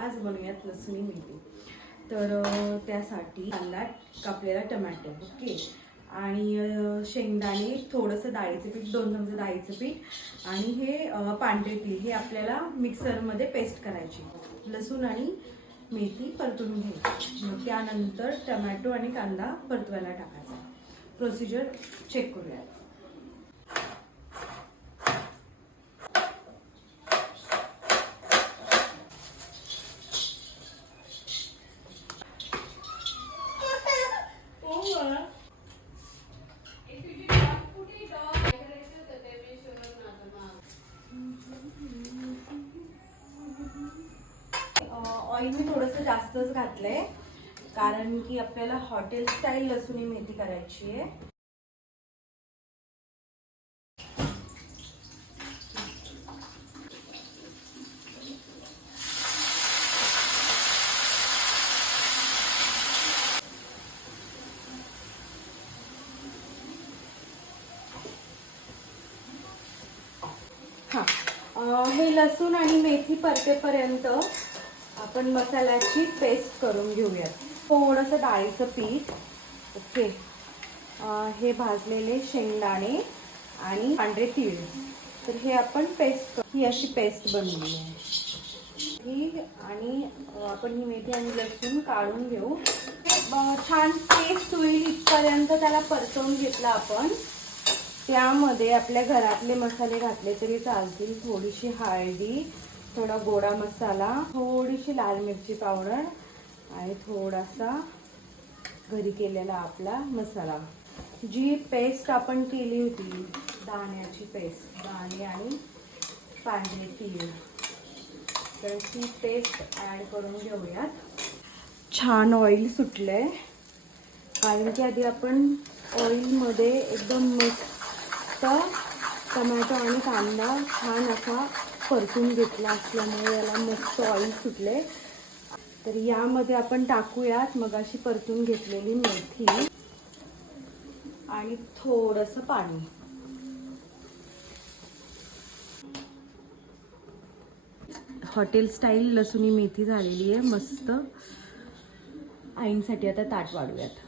आज बनवूयात लसुणी मेथी। तर त्यासाठी कांदा कापलेला, टोमॅटो ओके, आणि शेंगदाणे, थोडंसं डाळीचं पीठ, 2 चमचे डाळीचं पीठ, आणि हे पांढरे तीळ, हे आपल्याला मिक्सरमध्ये पेस्ट करायची। लसूण आणि मेथी परतून घ्यायची, मग त्यानंतर टोमॅटो आणि कांदा परतवायला टाकायचा। प्रोसिजर चेक करूया। ऑइल मी थोडंसं जास्तच घातलंय, कारण की आपल्याला हॉटेल स्टाईल लसुणी मेथी करायची आहे। हे लसूण आणि मेथी परतेपर्यंत आपण मसाल्याची पेस्ट करून घेऊयात। थोडंसं डाळीचं पीठ, ओके, हे भाजलेले शेंगदाणे आणि पांढरे तीळ, तर हे आपण पेस्ट, ही अशी पेस्ट बनवली आहे ही। आणि आपण ही मेथी आणि लसूण काढून घेऊ। छान पेस्ट होईल इथपर्यंत त्याला परतवून घेतला आपण। त्यामध्ये आपल्या घरातले मसाले घातले तरी चालतील, थोडीशी हळदी, थोडा गोडा मसाला, थोडीशी लाल मिरची पावडर आणि थोडासा घरी केलेला आपला मसाला। जी पेस्ट आपण केली होती, दाण्याची पेस्ट, दाणे आणि पांढरे तीळ, तर ती पेस्ट ॲड करून घेऊयात। छान ऑइल सुटलंय, कारण की आधी आपण ऑइलमध्ये एकदम मस्त टोमॅटो आणि कांदा छान असा परतून घेतला असल्यामुळे याला मस्त ऑइल सुटले। तर यामध्ये आपण टाकूयात मगाशी परतून घेतलेली मेथी आणि थोडंसं पाणी। हॉटेल स्टाईल लसुणी मेथी झालेली आहे मस्त। आईंसाठी आता ताट वाढूयात।